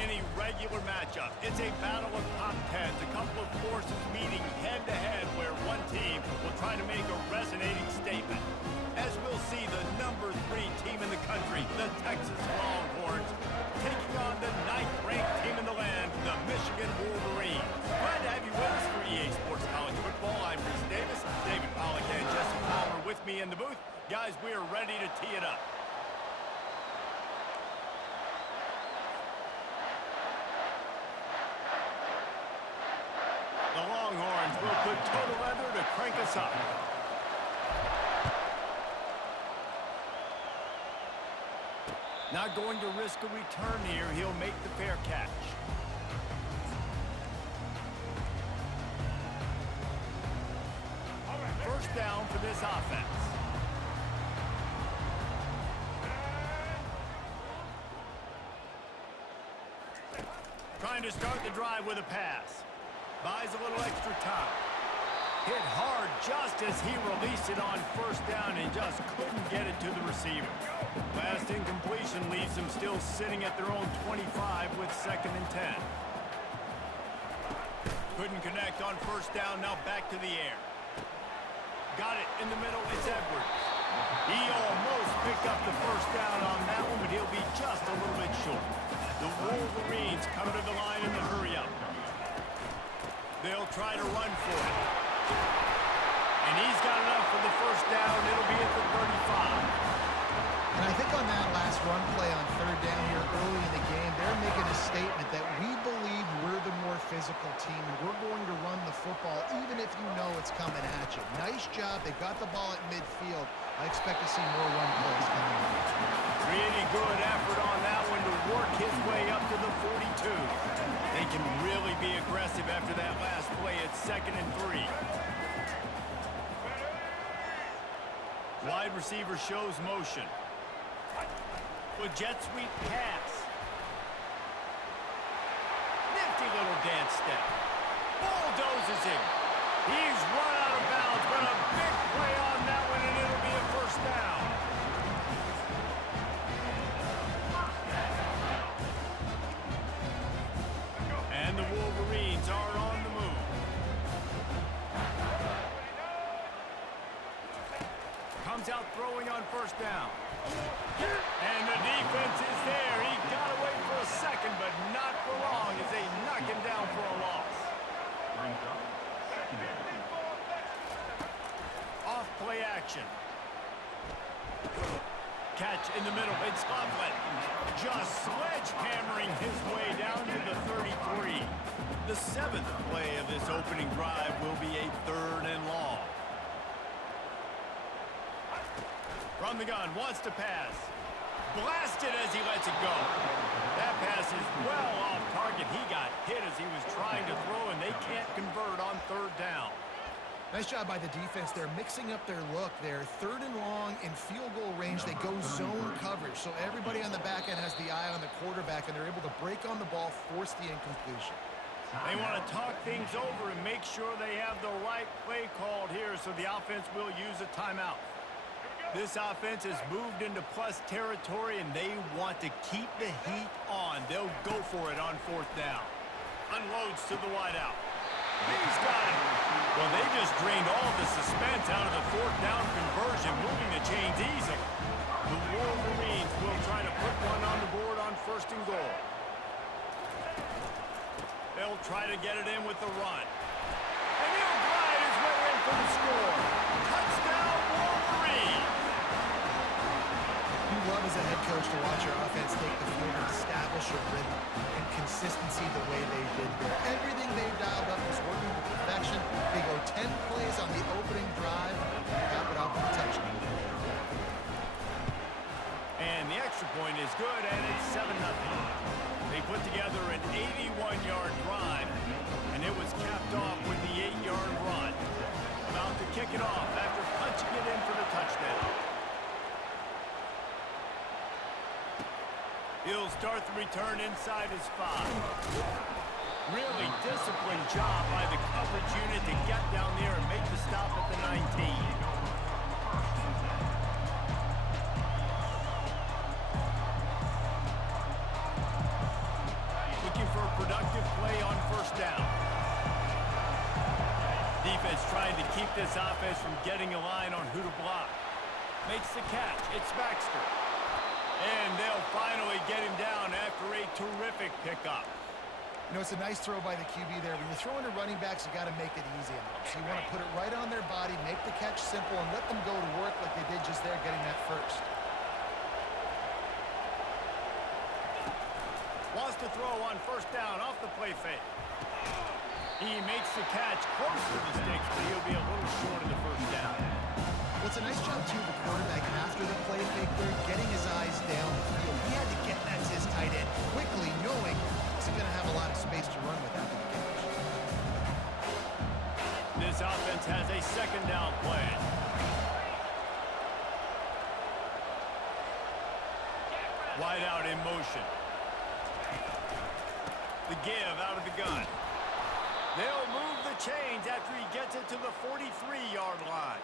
any regular matchup. It's a battle of top tens, a couple of forces meeting head-to-head where one team will try to make a resonating statement. As we'll see, the number 3 team in the country, the Texas Longhorns, taking on the 9th-ranked team in the land, the Michigan Wolverines. Glad to have you with us for EA Sports College Football. I'm Reese Davis, David Pollack and Jesse Palmer with me in the booth. Guys, we are ready to tee it up. The Longhorns will put total leather to crank us up. Not going to risk a return here. He'll make the fair catch. First down for this offense. Trying to start the drive with a pass. Buys a little extra time. Hit hard just as he released it on first down and just couldn't get it to the receiver. Last incompletion leaves them still sitting at their own 25 with 2nd and 10. Couldn't connect on first down, now back to the air. Got it in the middle, it's Edwards. He almost picked up the first down on that one, but he'll be just a little bit short. The Wolverines come to the line in the hurry-up. They'll try to run for it. And he's got enough for the first down. It'll be at the 35. And I think on that last run play on 3rd down here early in the game, they're making a statement that we believe we're the more physical team and we're going to run the football even if you know it's coming at you. Nice job. They got the ball at midfield. I expect to see more run plays coming in. Really good effort on that one to work his way up to the 42. They can really be aggressive after that last play. It's 2nd and 3. Wide receiver shows motion. With jet sweep pass. Nifty little dance step. Bulldozes him. He's run out of bounds, but a big play on that one, and it'll be a first down. And the Wolverines are on the move. Comes out throwing on first down. And the defense is there. He got away for a second, but not for long as they knock him down for a loss. Off play action. Catch in the middle. It's Loveland. Just sledgehammering his way down to the 33. The 7th play of this opening drive will be a 3rd and long. From the gun, wants to pass. Blasted as he lets it go. That pass is well off target. He got hit as he was trying to throw, and they can't convert on 3rd down. Nice job by the defense. They're mixing up their look. They're 3rd and long in field goal range. They go zone coverage. So everybody on the back end has the eye on the quarterback, and they're able to break on the ball, force the incompletion. They want to talk things over and make sure they have the right play called here, so the offense will use a timeout. This offense has moved into plus territory, and they want to keep the heat on. They'll go for it on 4th down. Unloads to the wideout. He's got it. Well, they just drained all the suspense out of the 4th down conversion, moving the chains easily. The Wolverines will try to put one on the board on 1st and goal. They'll try to get it in with the run. And he'll glide his way in for the score. Touchdown, Wolverines! You love as a head coach to watch your offense take the field and establish a rhythm and consistency the way they did there. Everything they dialed up was working to perfection. They go 10 plays on the opening drive and cap it off with a touchdown. And the extra point is good, and it's 7-0. They put together an 81-yard drive, and it was capped off with the 8-yard run. About to kick it off after punching it in for the touchdown. He'll start the return inside his 5. Really disciplined job by the coverage unit to get down there and make the stop at the 19. defense trying to keep this offense from getting a line on who to block. Makes the catch. It's Baxter. And they'll finally get him down after a terrific pickup. You know, it's a nice throw by the QB there. When you're throwing to running backs, you got to make it easy on them. So you want to put it right on their body, make the catch simple, and let them go to work like they did just there, getting that first. Wants to throw on first down off the play fake. He makes the catch close to the sticks, but he'll be a little short of the first down. Well, it's a nice job, too, of the quarterback after the play fake there, getting his eyes down the field. He had to get that to his tight end quickly, knowing he's going to have a lot of space to run with after the catch. This offense has a second down play. Wide out in motion. The give out of the gun. They'll move the chains after he gets it to the 43-yard line.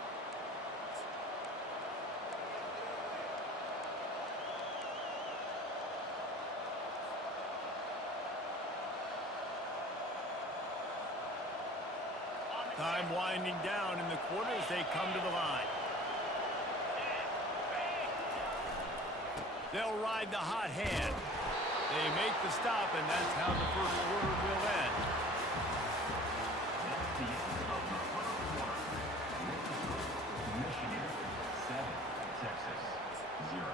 Time winding down in the quarter as they come to the line. They'll ride the hot hand. They make the stop, and that's how the first quarter will end. Michigan 7, Texas 0.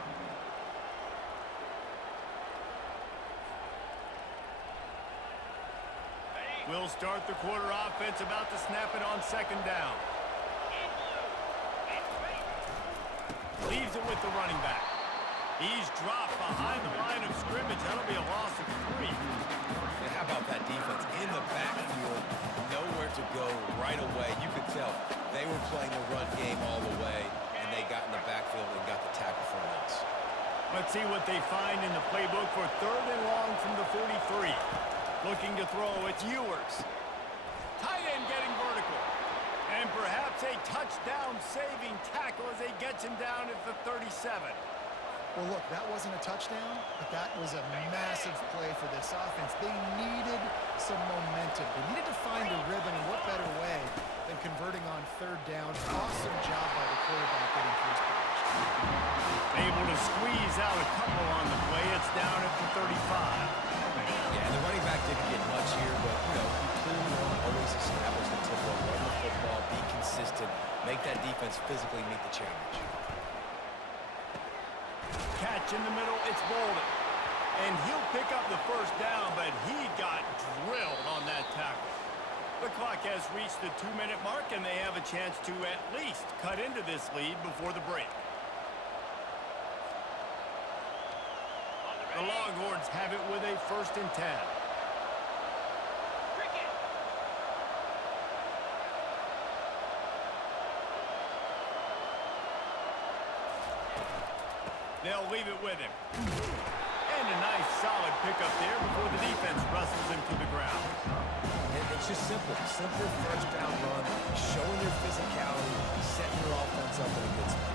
We'll start the quarter offense about to snap it on second down. Leaves it with the running back. He's dropped behind the line of scrimmage. That'll be a loss of 3. And how about that defense in the backfield? Nowhere to go right away. You could tell they were playing the run game all the way, and they got in the backfield and got the tackle for once. Let's see what they find in the playbook for third and long from the 43. Looking to throw, it's Ewers. Tight end getting vertical. And perhaps a touchdown-saving tackle as he gets him down at the 37. Well, look, that wasn't a touchdown, but that was a massive play for this offense. They needed some momentum. They needed to find a rhythm, and what better way than converting on third down. Awesome job by the quarterback getting through his position. Able to squeeze out a couple on the play. It's down at the 35. Yeah, and the running back didn't get much here, but, you know, he clearly want to always establish the tempo, run the football, be consistent, make that defense physically meet the challenge. Catch in the middle, it's Bolden. And he'll pick up the first down, but he got drilled on that tackle. The clock has reached the 2-minute mark, and they have a chance to at least cut into this lead before the break. The Longhorns have it with a 1st and 10. They'll leave it with him. And a nice solid pickup there before the defense wrestles him to the ground. And it's just simple. Simple first down run, showing your physicality, setting your offense up in a good spot.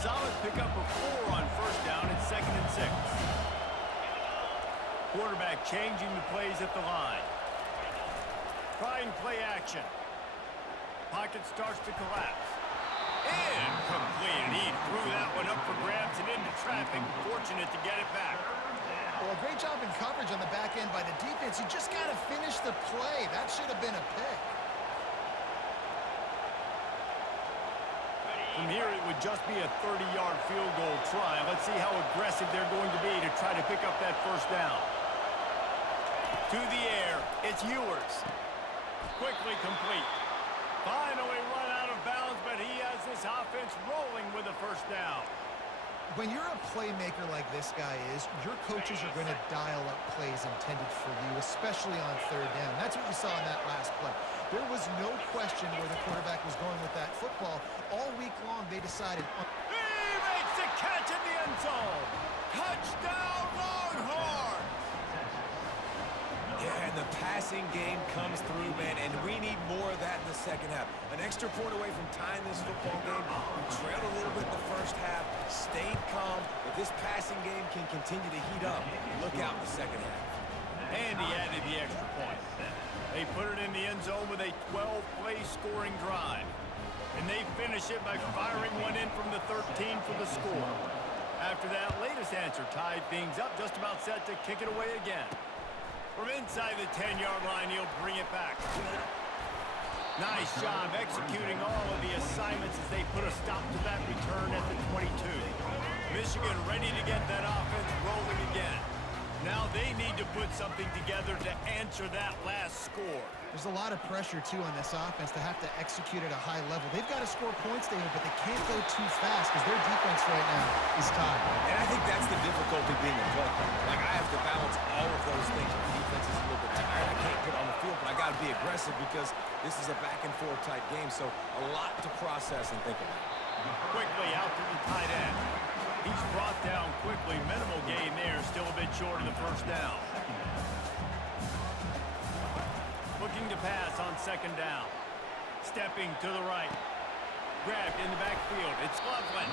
Solid pickup of 4 on first down and 2nd and 6. Quarterback changing the plays at the line. Trying play action. Pocket starts to collapse. Incomplete. He threw that one up for grabs and into traffic. Fortunate to get it back. Well, a great job in coverage on the back end by the defense. You just got to finish the play. That should have been a pick. From here, it would just be a 30-yard field goal try. Let's see how aggressive they're going to be to try to pick up that first down. To the air, it's Ewers. Quickly complete. Finally run out of bounds, but he has this offense rolling with a first down. When you're a playmaker like this guy is, your coaches are going to dial up plays intended for you, especially on third down. That's what you saw in that last play. There was no question where the quarterback was going with that football. All week long, they decided. He makes the catch in the end zone. Touchdown, Longhorns! Yeah, and the passing game comes through, man, and we need more of that in the second half. An extra point away from tying this football game. We trailed a little bit in the first half, stayed calm. If this passing game can continue to heat up, look out in the second half. And he added the extra point. They put it in the end zone with a 12-play scoring drive. And they finish it by firing one in from the 13 for the score. After that latest answer tied things up, just about set to kick it away again. From inside the 10-yard line, he'll bring it back. Nice job executing all of the assignments as they put a stop to that return at the 22. Michigan ready to get that offense rolling again. Now they need to put something together to answer that last score. There's a lot of pressure, too, on this offense to have to execute at a high level. They've got to score points, David, but they can't go too fast because their defense right now is tied. And I think that's the difficulty being a play caller. Like, I have to balance all of those things. My defense is a little bit tired. I can't put on the field, but I got to be aggressive because this is a back-and-forth type game, so a lot to process and think about. Quickly out to the tight end. He's brought down quickly. Minimal gain there. Still a bit short of the first down. Looking to pass on second down. Stepping to the right. Grabbed in the backfield. It's Loveland.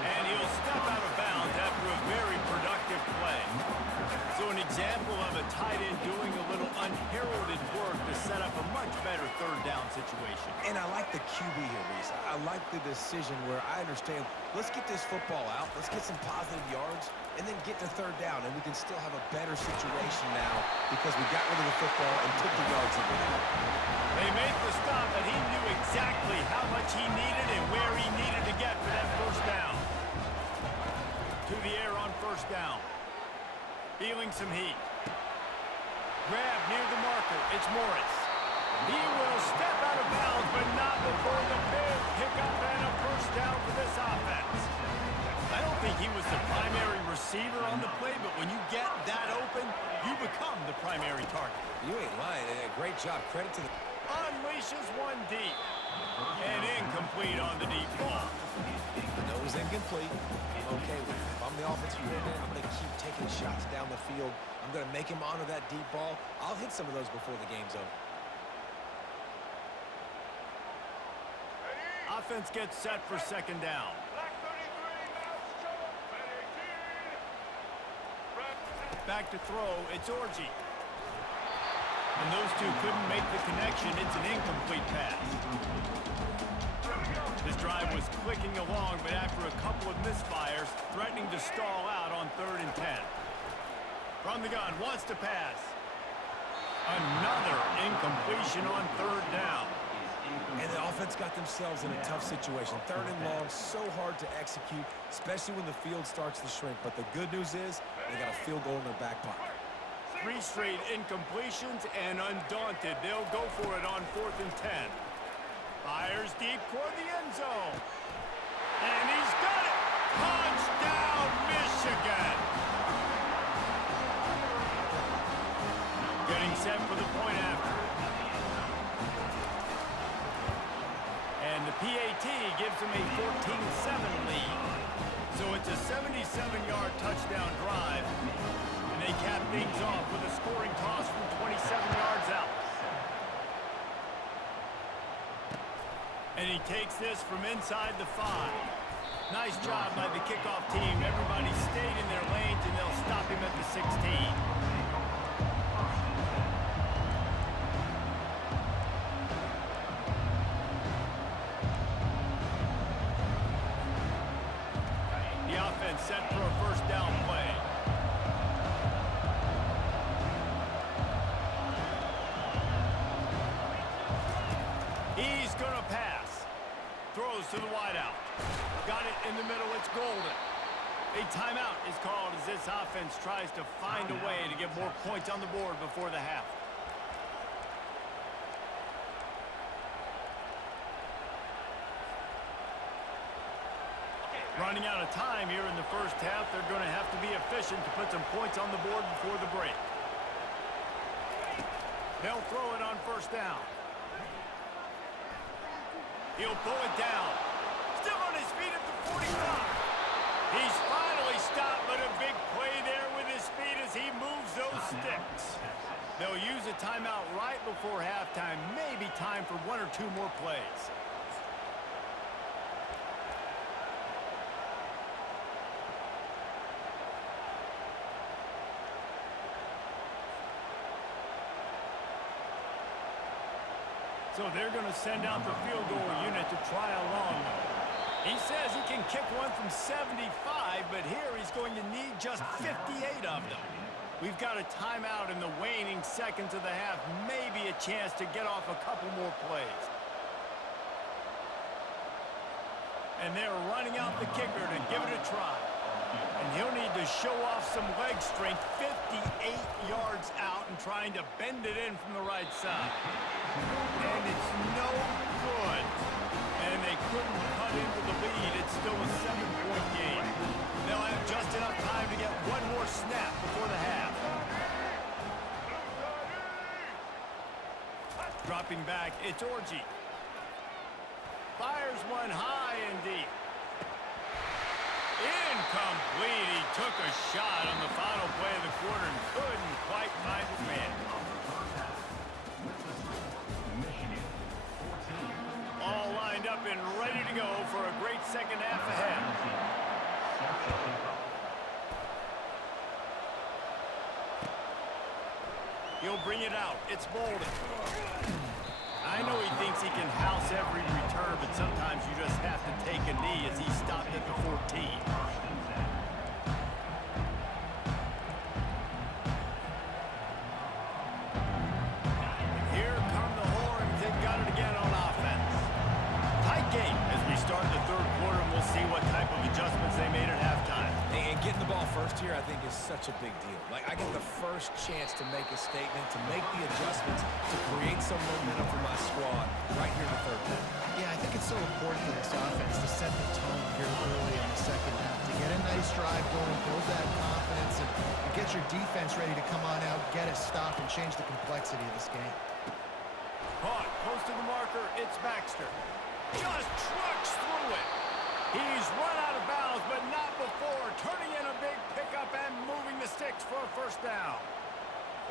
And he'll step out of bounds after a very productive play. So an example of a tight end doing a little unheralded work to set up a much better third down situation. And I like the QB here, Reese. I like the decision where I understand, let's get this football out, let's get some positive yards, and then get to third down, and we can still have a better situation now because we got rid of the football and took the yards that we had. They make the stop, and he knew exactly how much he needed and where he needed to get for that first down. To the air on first down. Feeling some heat. Grab near the marker. It's Morris. He will step out of bounds, but not before the big pickup and a first down for this offense. I don't think he was the primary receiver on the play, but when you get that open, you become the primary target. You ain't lying. Great job. Credit to the... Unleashes one deep. And incomplete on the deep ball. I know it was incomplete. I'm okay with it. If I'm the offensive coordinator, I'm going to keep taking shots down the field. I'm going to make him honor that deep ball. I'll hit some of those before the game's over. Offense gets set for second down. Back to throw. It's Orji. And those two couldn't make the connection. It's an incomplete pass. This drive was clicking along, but after a couple of misfires, threatening to stall out on 3rd and 10. From the gun, wants to pass. Another incompletion on 3rd down. And the offense got themselves in a tough situation. 3rd and long, so hard to execute, especially when the field starts to shrink. But the good news is they got a field goal in their back pocket. 3 straight incompletions, and undaunted, they'll go for it on 4th and 10. Fires deep toward the end zone. And he's got it! Touchdown, Michigan! Getting set for the point after. And the PAT gives him a 14-7 lead. So it's a 77-yard touchdown drive. And they cap things off with a scoring toss from 27 yards out. And he takes this from inside the 5. Nice job by the kickoff team. Everybody stayed in their lanes, and they'll stop him at the 16. The offense set for a first down play. He's going to pass. Throws to the wideout. Got it in the middle. It's Golden. A timeout is called as this offense tries to find a way to get more points on the board before the half. Running out of time here in the first half. They're going to have to be efficient to put some points on the board before the break. They'll throw it on first down. He'll pull it down. Still on his feet at the 45. He's finally stopped, but a big play there with his feet as he moves those sticks. They'll use a timeout right before halftime. Maybe time for 1 or 2 more plays. So they're going to send out the field goal unit to try a long one. He says he can kick one from 75, but here he's going to need just 58 of them. We've got a timeout in the waning seconds of the half, maybe a chance to get off a couple more plays. And they're running out the kicker to give it a try. And he'll need to show off some leg strength, 58 yards out and trying to bend it in from the right side. And it's no good. And they couldn't cut into the lead. It's still a 7-point game. They'll have just enough time to get one more snap before the half. Dropping back, it's Orji. Fires one high and deep. Incomplete. He took a shot on the final play of the quarter and couldn't quite find his man. All lined up and ready to go for a great second half ahead. He'll bring it out. It's Bolden. I know he thinks he can house every return, but sometimes you just have to take a knee as he stopped at the 14. And here come the horns. They've got it again on offense. Tight game as we start the third quarter, and we'll see what type of adjustments they made at halftime. And getting the ball first here, I think, is such a big deal. Like, I get the first chance to make a statement, to make the adjustments, to create some momentum for my squad right here in the third quarter. Yeah, I think it's so important for this offense to set the tone here early in the second half, to get a nice drive going, build that confidence, and get your defense ready to come on out, get a stop, and change the complexity of this game. Caught close to the marker. It's Baxter. Just trucks through it. He's run out of bounds, but not before. Turning in a big pickup and moving the sticks for a first down.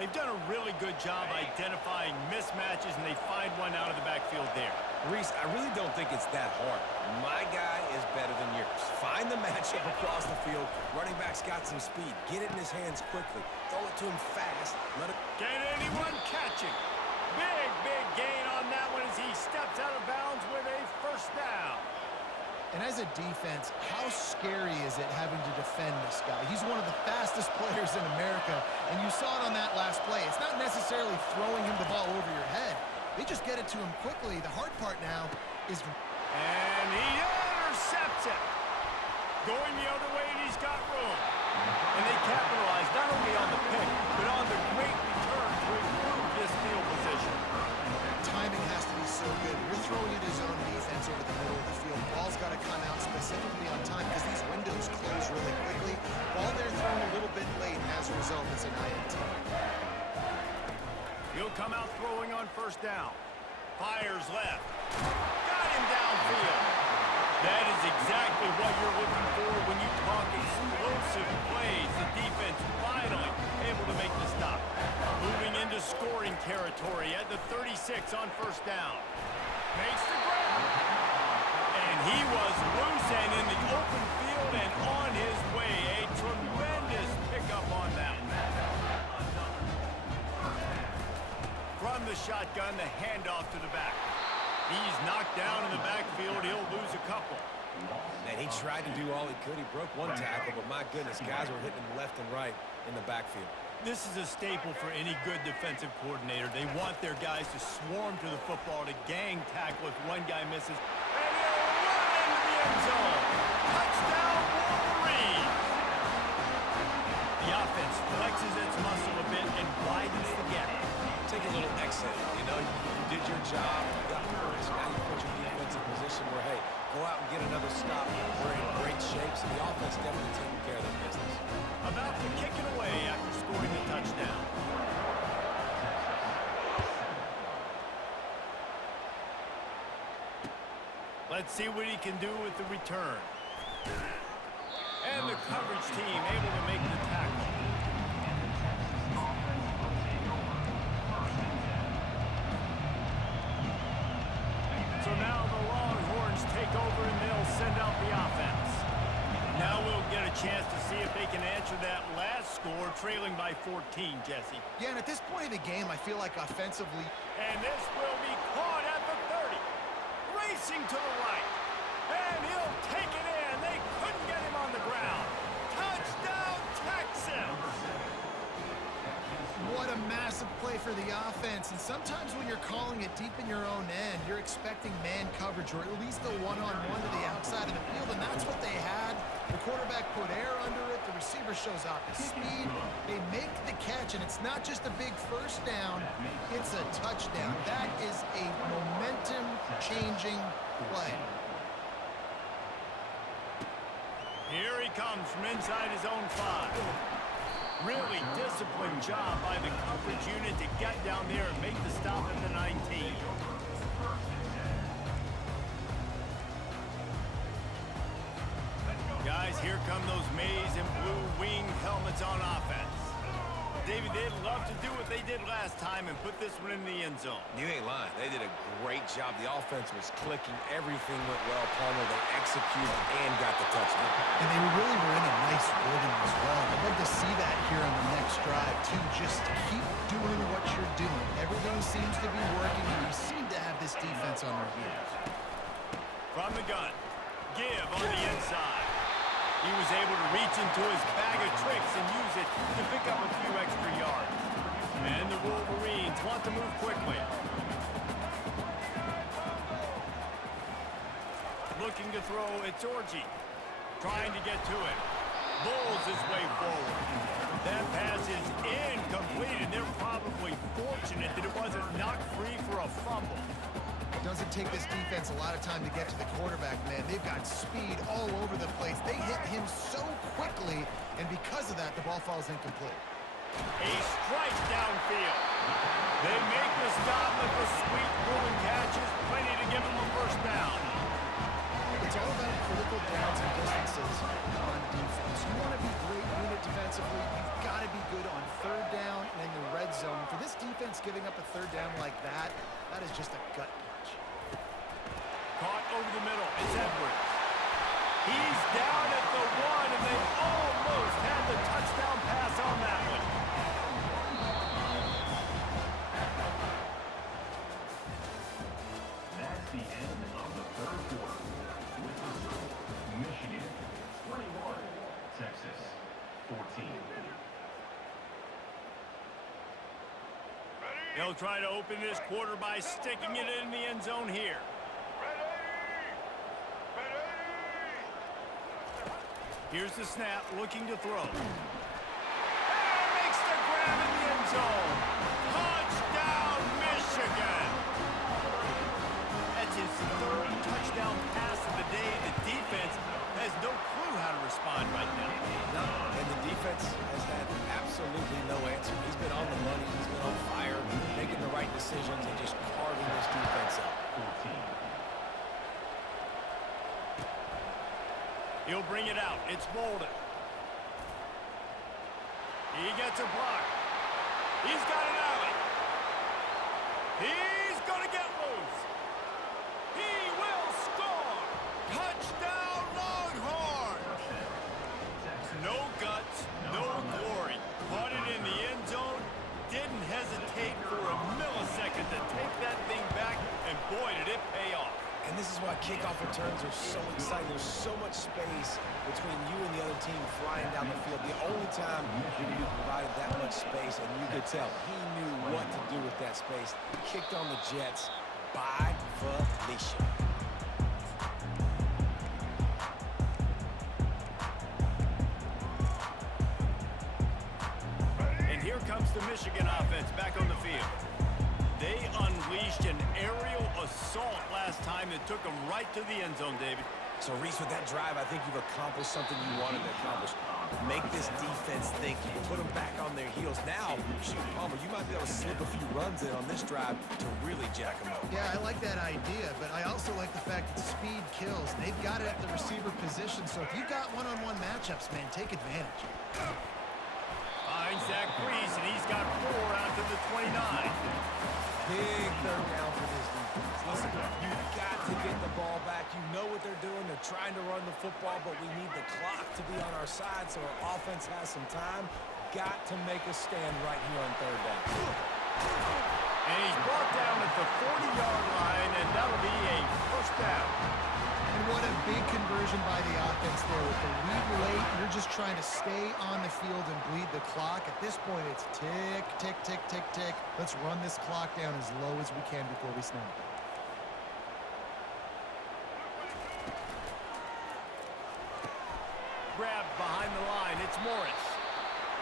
They've done a really good job identifying mismatches, and they find one out of the backfield there. Reese, I really don't think it's that hard. My guy is better than yours. Find the matchup across the field. Running back's got some speed. Get it in his hands quickly. Throw it to him fast. Let it... Can anyone catch him? Big gain on that one as he steps out of bounds with a first down. And as a defense, how scary is it having to defend this guy? He's one of the fastest players in America, and you saw it on that last play. It's not necessarily throwing him the ball over your head. They just get it to him quickly. The hard part now is... And he intercepts it. Going the other way, and he's got room. And they capitalize not only on the pick, but on the great return to improve this field position. Timing has to be so good. You're throwing at his own defense over the middle of the field. Ball's got to come out specifically on time because these windows close really quickly. Ball there thrown a little bit late, and as a result, it's an INT. He'll come out throwing on first down. Fires left. Got him downfield. That is exactly what you're looking for when you talk explosive plays. The defense finally able to make the stop. Moving into scoring territory at the 36 on first down. Makes the grab. And he was loose and in the open field and on his way. A tremendous pickup on that. From the shotgun, the handoff to the back. He's knocked down in the backfield. He'll lose a couple. Man, he tried to do all he could. He broke one tackle, but my goodness, guys were hitting him left and right in the backfield. This is a staple for any good defensive coordinator. They want their guys to swarm to the football, to gang tackle if one guy misses. And he'll run into the end zone. Touchdown, Wolverine! The offense flexes its muscle a bit and widens the gap. Take a little exit. You know, you did your job. You got points. Now you put your defense in position where, hey, go out and get another stop. We're in great shape, so the offense definitely taking care of their business. About to kick it away after scoring the touchdown. Let's see what he can do with the return. And the coverage team able to make the tackle. So now the Longhorns take over and they'll send out the offense. Now we'll get a chance to see if they can answer that last score, trailing by 14, Jesse. Yeah, and at this point of the game, I feel like offensively... And this will be caught at racing to the right. And he'll take it in. They couldn't get him on the ground. Touchdown, Texans! What a massive play for the offense. And sometimes when you're calling it deep in your own end, you're expecting man coverage or at least a one-on-one to the outside of the field, and that's what they had. The quarterback put air under it. The receiver shows off his speed. They make the catch, and it's not just a big first down. It's a touchdown. That is a momentum-changing play. Here he comes from inside his own 5. Really disciplined job by the coverage unit to get down there and make the stop at the 19. Guys, here come those maize and blue winged helmets on offense. David, they'd love to do what they did last time and put this one in the end zone. You ain't lying. They did a great job. The offense was clicking. Everything went well. Palmer, they executed and got the touchdown. And they really were in a nice rhythm as well. I'd love to see that here on the next drive, too. Just keep doing what you're doing. Everything seems to be working, and you seem to have this defense on their heels. From the gun, give on the inside. He was able to reach into his bag of tricks and use it to pick up a few extra yards. And the Wolverines want to move quickly. Looking to throw, it's Orji. Trying to get to it. Bulls his way forward. That pass is incomplete, and they're probably fortunate that it wasn't knocked free for a fumble. It doesn't take this defense a lot of time to get to the quarterback, man. They've got speed all over the place. They hit him so quickly, and because of that, the ball falls incomplete. A strike downfield. They make the stop with the sweet moving catches. Plenty to give them a first down. It's all about critical downs and distances on defense. You want to be great unit defensively, you've got to be good on third down and in the red zone. For this defense giving up a third down like that, that is just a gut punch. Caught over the middle. It's Edwards. He's down at the 1, and they almost had the touchdown pass on that one. That's the end of the third quarter. With the score, Michigan 21, Texas 14. They'll try to open this quarter by sticking it in the end zone here. Here's the snap, looking to throw. And makes the grab in the end zone. Touchdown, Michigan! That's his third touchdown pass of the day. The defense has no clue how to respond right now. No, and the defense has had absolutely no answer. He's been on the money. He's been on fire, making the right decisions and just carving this defense up. 14. He'll bring it out. It's Bolden. He gets a block. He's got an alley. He's going to get loose. He will score. Touchdown, Longhorns. No guts, no glory. Caught it in the end zone. Didn't hesitate for a millisecond to take that thing back, and boy, did it pay off. And this is why kickoff returns are so exciting. There's so much space between you and the other team flying down the field. The only time you're going to be provided that much space, and you could tell he knew what to do with that space. Kicked on the Jets by Felicia. And here comes the Michigan offense back on the field. They unleashed an aerial assault last time that took them right to the end zone, David. So, Reese, with that drive, I think you've accomplished something you wanted to accomplish. Make this defense think. Put them back on their heels. Now, shoot, Palmer, you might be able to slip a few runs in on this drive to really jack them up. Yeah, I like that idea, but I also like the fact that speed kills. They've got it at the receiver position, so if you've got one-on-one matchups, man, take advantage. Finds Zach Brees, and he's got 4 out to the 29. Big third down for this defense. Listen, you've got to get the ball back. You know what they're doing. They're trying to run the football, but we need the clock to be on our side so our offense has some time. Got to make a stand right here on third down. And he's brought down at the 40-yard line, and that'll be a first down. And what a big conversion by the offense there. With the lead late, you're just trying to stay on the field and bleed the clock. At this point, it's tick, tick, tick, tick, tick. Let's run this clock down as low as we can before we snap it. Grabbed behind the line. It's Morris.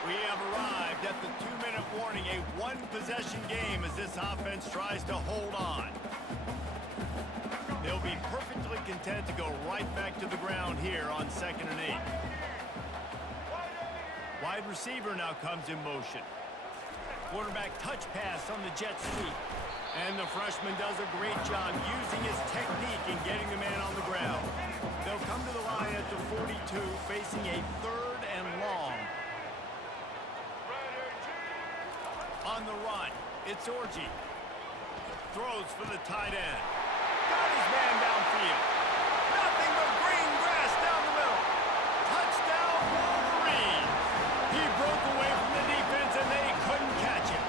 We have arrived at the 2-minute warning, a one-possession game as this offense tries to hold on. They'll be perfectly content to go right back to the ground here on 2nd and 8. Wide receiver now comes in motion. Quarterback touch pass on the jet sweep. And the freshman does a great job using his technique and getting the man on the ground. They'll come to the line at the 42, facing a 3rd and long. On the run, it's Orji. Throws for the tight end. Got his man downfield. Nothing but green grass down the middle. Touchdown, Wolverines. He broke away from the defense, and they couldn't catch him.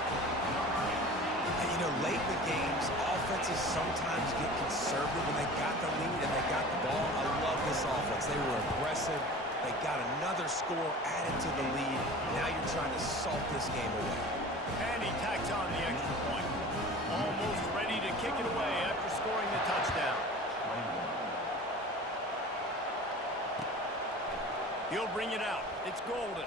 And, you know, late in the games, offenses sometimes get conservative when they got the lead and they got the ball. I love this offense. They were aggressive. They got another score added to the lead. Now you're trying to salt this game away. And he tacks on the extra point. Almost ready to kick it away after scoring the touchdown. He'll bring it out. It's Golden.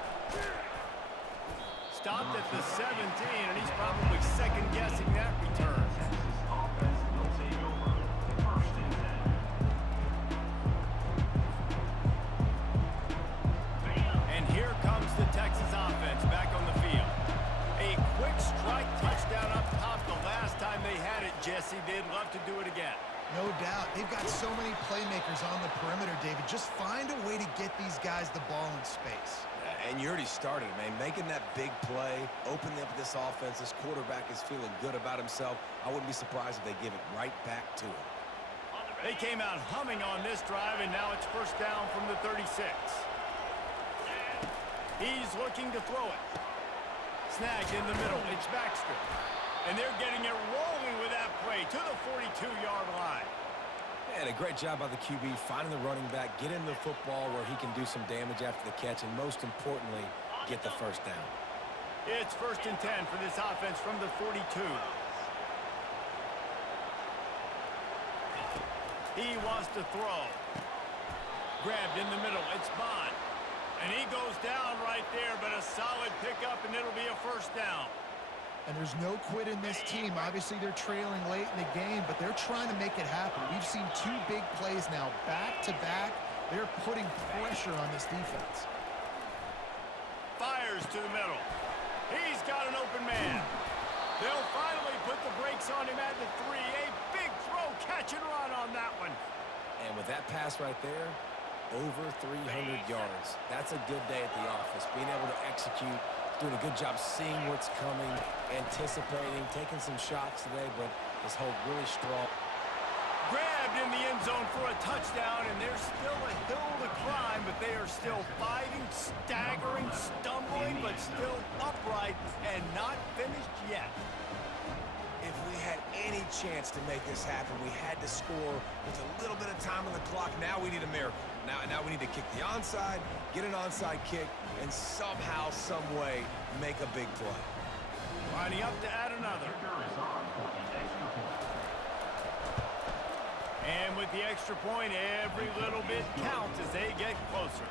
Stopped at the 17, and he's probably second-guessing that return. Offense will take over. 1st and 10. And here comes the Texas offense back on the field. A quick strike touchdown up top the last time they had it, Jesse. They'd love to do it again. No doubt. They've got so many playmakers on the perimeter, David. Just find a way to get these guys the ball in space. And you already started, man. Making that big play, opening up this offense. This quarterback is feeling good about himself. I wouldn't be surprised if they give it right back to him. They came out humming on this drive, and now it's first down from the 36. He's looking to throw it. Snagged in the middle. It's Baxter. And they're getting it rolling with that play to the 42-yard line. And a great job by the QB finding the running back, get him the football where he can do some damage after the catch, and most importantly, get the first down. It's 1st and 10 for this offense from the 42. He wants to throw. Grabbed in the middle. It's Bond. And he goes down right there, but a solid pickup, and it'll be a first down. And there's no quit in this team. Obviously, they're trailing late in the game, but they're trying to make it happen. We've seen 2 big plays now, back-to-back. They're putting pressure on this defense. Fires to the middle. He's got an open man. They'll finally put the brakes on him at the 3. A big throw, catch and run on that one. And with that pass right there, over 300 yards. That's a good day at the office. Being able to execute, doing a good job seeing what's coming, anticipating, taking some shots today, but his hold really strong. Grabbed in the end zone for a touchdown, and there's still a hill to climb, but they are still fighting, staggering, stumbling, but still upright and not finished yet. If we had any chance to make this happen, we had to score with a little bit of time on the clock. Now we need a miracle. Now we need to kick the onside, get an onside kick, and somehow, some way, make a big play. Lining up to add another. And with the extra point, every little bit counts as they get closer.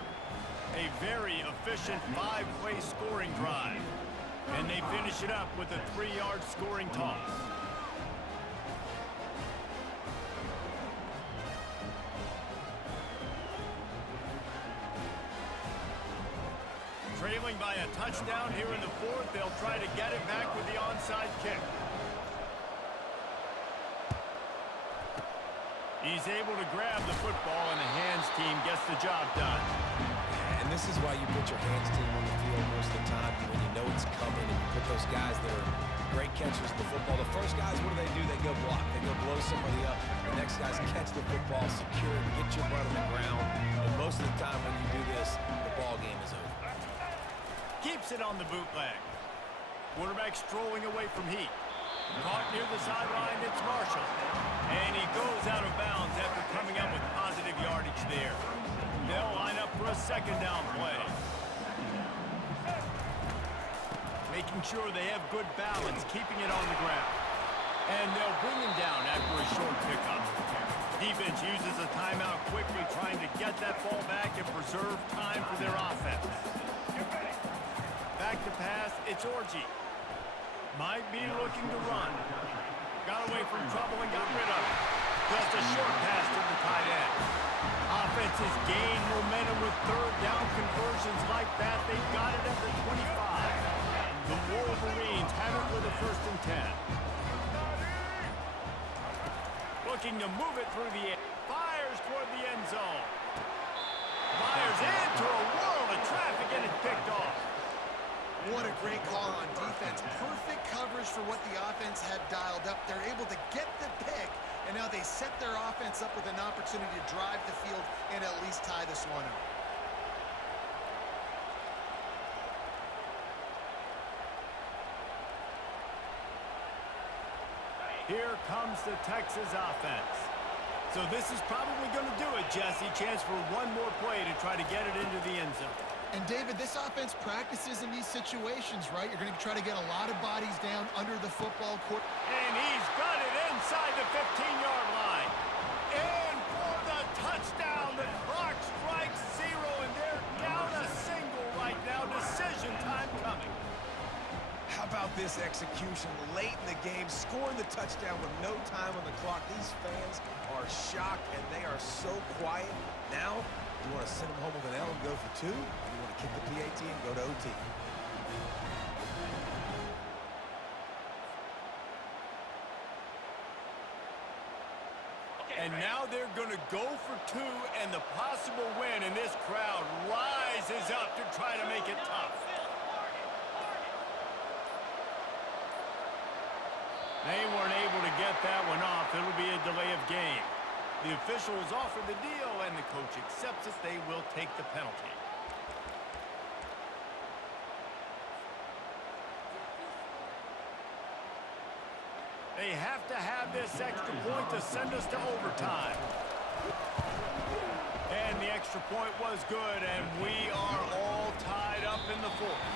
A very efficient 5-play scoring drive. And they finish it up with a 3-yard scoring toss. Trailing by a touchdown here in the 4th, they'll try to get it back with the onside kick. He's able to grab the football, and the hands team gets the job done. And this is why you put your hands team on the field most of the time, when you know it's coming, and you put those guys that are great catchers of the football. The first guys, what do? They go block. They go blow somebody up. The next guys catch the football, secure it, get your butt on the ground. And most of the time when you do this, the ball game is over. Keeps it on the bootleg. Quarterback strolling away from Heat. Caught near the sideline, it's Marshall. And he goes out of bounds after coming up with positive yardage there. They'll line up for a second down play. Making sure they have good balance, keeping it on the ground. And they'll bring him down after a short pickup. Defense uses a timeout quickly, trying to get that ball back and preserve time for their offense. Back to pass, it's Orji. Might be looking to run. Got away from trouble and got rid of it. Just a short pass to the tight end. Offenses gain momentum with third down conversions like that. They've got it at the 25. The Wolverines have it with a 1st and 10. Looking to move it through the air. Fires toward the end zone. Fires into a world of traffic and it's picked off. What a great call on defense. Perfect coverage for what the offense had dialed up. They're able to get the pick, and now they set their offense up with an opportunity to drive the field and at least tie this one up. Here comes the Texas offense. So this is probably going to do it, Jesse. Chance for one more play to try to get it into the end zone. And David, this offense practices in these situations, right? You're going to try to get a lot of bodies down under the football court. And he's got it inside the 15-yard line. And for the touchdown, the clock strikes 0, and they're down a single right now. Decision time coming. How about this execution late in the game, scoring the touchdown with no time on the clock? These fans are shocked, and they are so quiet. Now, you want to send them home with an L and go for 2? You want to kick the PAT and go to OT? And now they're going to go for 2, and the possible win, and this crowd rises up to try to make it tough. They weren't able to get that one off. It'll be a delay of game. The officials offer the deal, and the coach accepts it. They will take the penalty. They have to have this extra point to send us to overtime. And the extra point was good, and we are all tied up in the 4th.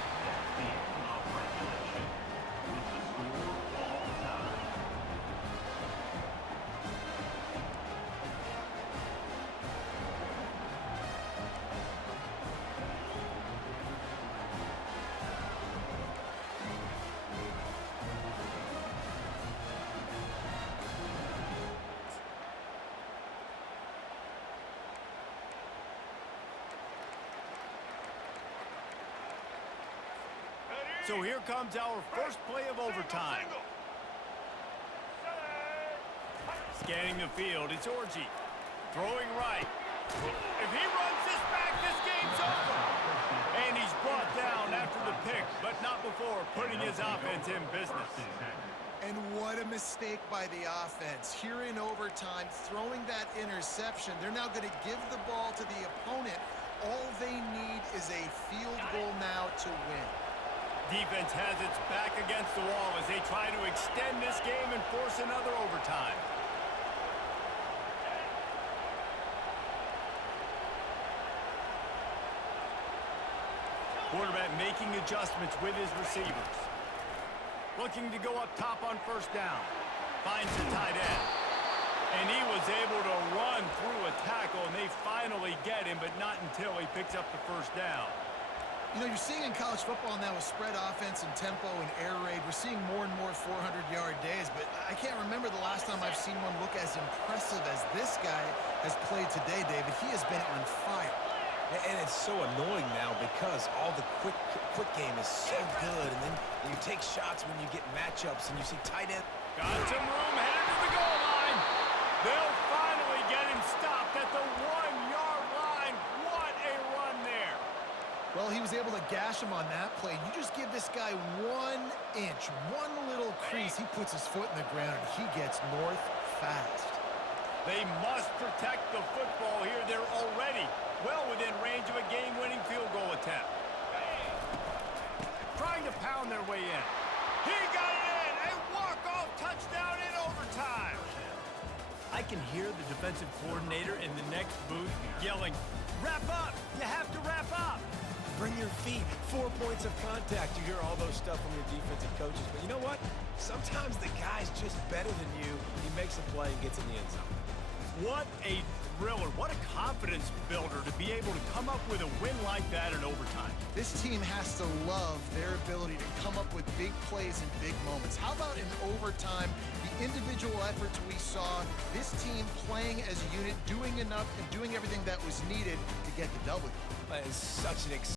So here comes our first play of overtime. Scanning the field, it's Orji. Throwing right. If he runs this back, this game's over. And he's brought down after the pick, but not before putting his offense in business. And what a mistake by the offense. Here in overtime, throwing that interception. They're now going to give the ball to the opponent. All they need is a field goal now to win. Defense has its back against the wall as they try to extend this game and force another overtime. Quarterback making adjustments with his receivers. Looking to go up top on 1st down. Finds the tight end. And he was able to run through a tackle, and they finally get him, but not until he picks up the 1st down. You know, you're seeing in college football now with spread offense and tempo and air raid, we're seeing more and more 400-yard days, but I can't remember the last time I've seen one look as impressive as this guy has played today, David. He has been on fire. And it's so annoying now because all the quick game is so good, and then you take shots when you get matchups and you see tight end. Got some room, headed to the goal line. They'll finally get him stopped at the 1-yard line. What a run there. Well, he was able to gash him on that play. You just give this guy 1 inch, one little crease, he puts his foot in the ground, and he gets north fast. They must protect the football here. They're already well within range of a game-winning field goal attempt. Trying to pound their way in. He got it in! A walk-off I can hear the defensive coordinator in the next booth yelling, "Wrap up! You have to wrap up!" Bring your feet, 4 points of contact. You hear all those stuff from your defensive coaches. But you know what? Sometimes the guy's just better than you. He makes a play and gets in the end zone. What a thriller. What a confidence builder to be able to come up with a win like that in overtime. This team has to love their ability to come up with big plays and big moments. How about in overtime, the individual efforts we saw, this team playing as a unit, doing enough and doing everything that was needed to get the W. It's such an